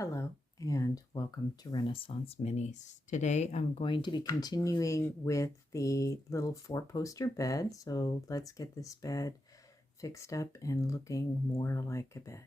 Hello and welcome to Renaissance Minis. Today I'm going to be continuing with the little 4-poster bed. So let's get this bed fixed up and looking more like a bed.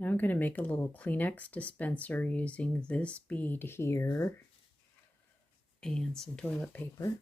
Now I'm going to make a little Kleenex dispenser using this bead here and some toilet paper.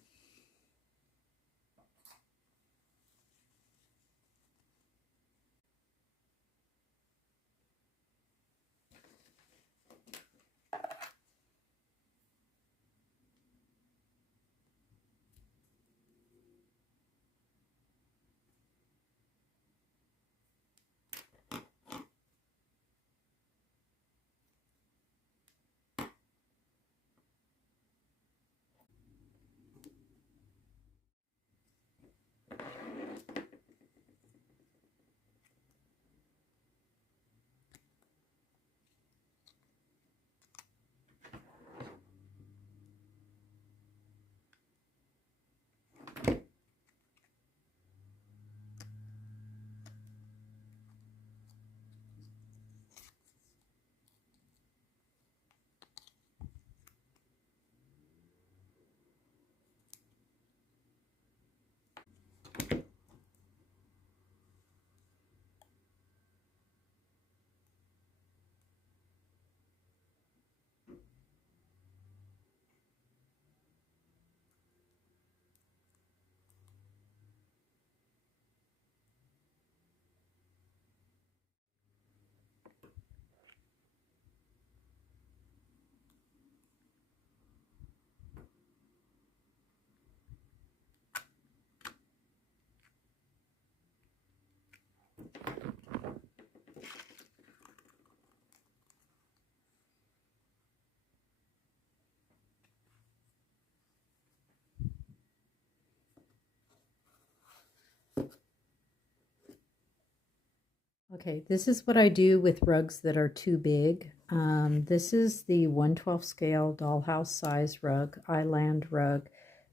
Okay, this is what I do with rugs that are too big. This is the 1/12 scale dollhouse size rug, Island rug.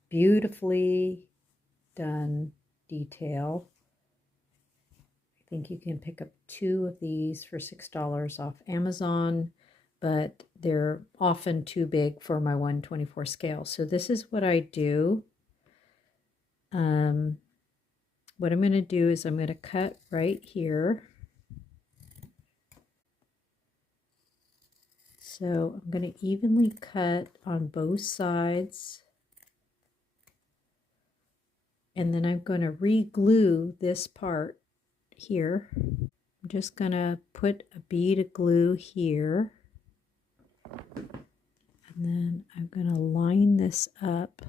Beautifully done detail. I think you can pick up 2 of these for $6 off Amazon, but they're often too big for my 1/24 scale. So this is what I do. What I'm going to do is I'm going to cut right here. So I'm going to evenly cut on both sides. And then I'm going to re-glue this part here. I'm I'm just going to put a bead of glue here. And then I'm going to line this up.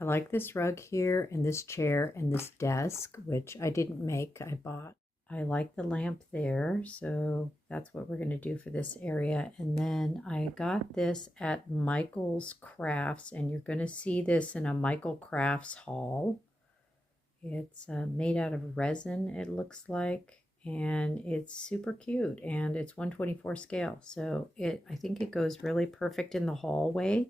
I like this rug here and this chair and this desk, which I didn't make, I bought. I like the lamp there, so that's what we're going to do for this area. And then I got this at Michael's Crafts, and you're going to see this in a Michael Crafts haul. It's made out of resin, it looks like, and it's super cute, and it's 1/24 scale, so I think it goes really perfect in the hallway.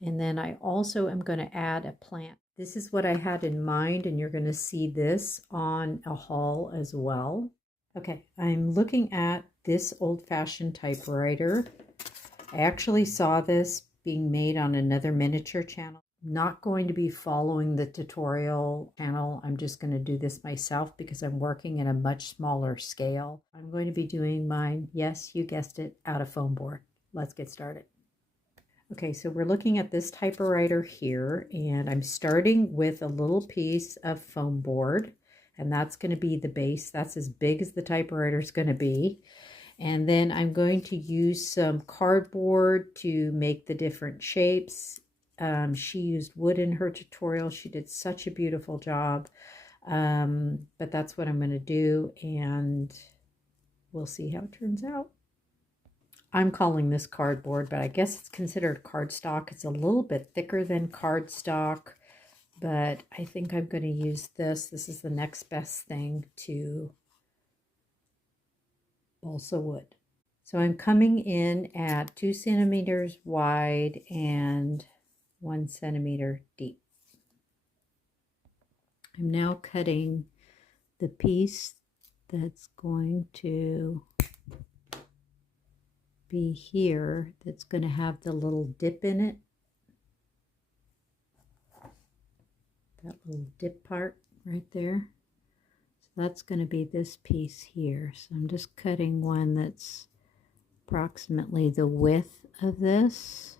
And then I also am going to add a plant. This is what I had in mind, and you're going to see this on a haul as well. Okay, I'm looking at this old-fashioned typewriter. I actually saw this being made on another miniature channel. I'm not going to be following the tutorial channel. I'm just going to do this myself because I'm working at a much smaller scale. I'm going to be doing mine, yes, you guessed it, out of foam board. Let's get started. Okay, so we're looking at this typewriter here, and I'm starting with a little piece of foam board, and that's going to be the base. That's as big as the typewriter is going to be. And then I'm going to use some cardboard to make the different shapes. She used wood in her tutorial. She did such a beautiful job. But that's what I'm going to do, and we'll see how it turns out. I'm calling this cardboard, but I guess it's considered cardstock. It's a little bit thicker than cardstock, but I think I'm going to use this. This is the next best thing to balsa wood. So I'm coming in at 2 centimeters wide and 1 centimeter deep. I'm now cutting the piece that's going to be here, that's going to have the little dip in it. That little dip part right there. So that's going to be this piece here. So I'm just cutting one that's approximately the width of this.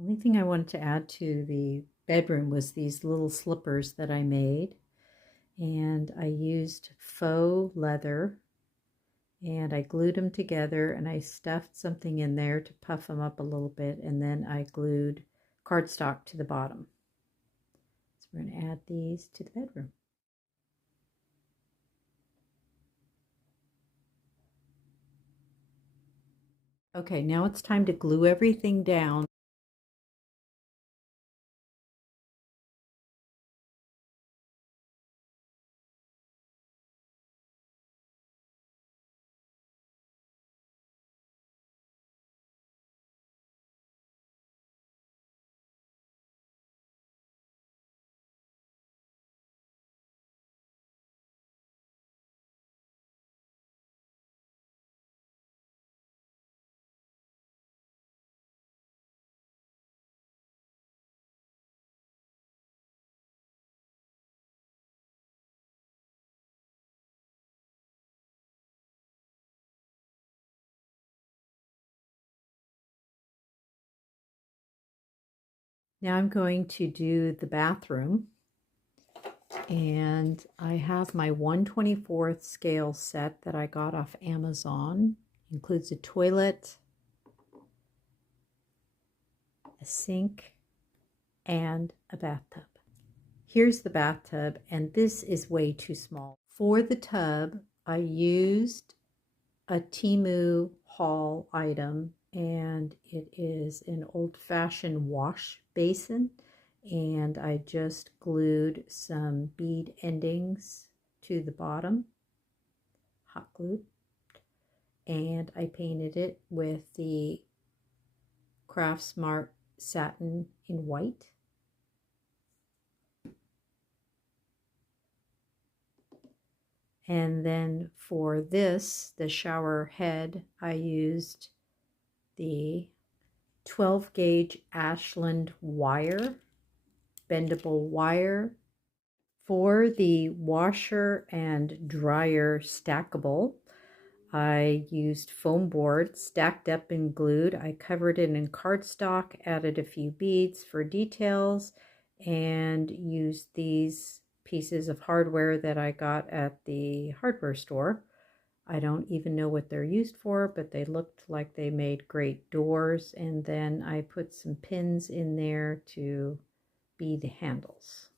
Only thing I wanted to add to the bedroom was these little slippers that I made. And I used faux leather and I glued them together and I stuffed something in there to puff them up a little bit, and then I glued cardstock to the bottom. So we're going to add these to the bedroom. Okay, now it's time to glue everything down. Now I'm going to do the bathroom, and I have my 1/24 scale set that I got off Amazon. It includes a toilet, a sink, and a bathtub. Here's the bathtub, and this is way too small. For the tub, I used a Temu haul item, and it is an old-fashioned wash basin, and I just glued some bead endings to the bottom, hot glued, and I painted it with the Craft Smart satin in white. And then for this, the shower head, I used the 12 gauge Ashland wire, bendable wire. For the washer and dryer stackable, I used foam board stacked up and glued. I covered it in cardstock, added a few beads for details, and used these pieces of hardware that I got at the hardware store. I don't even know what they're used for, but they looked like they made great doors. And then I put some pins in there to be the handles.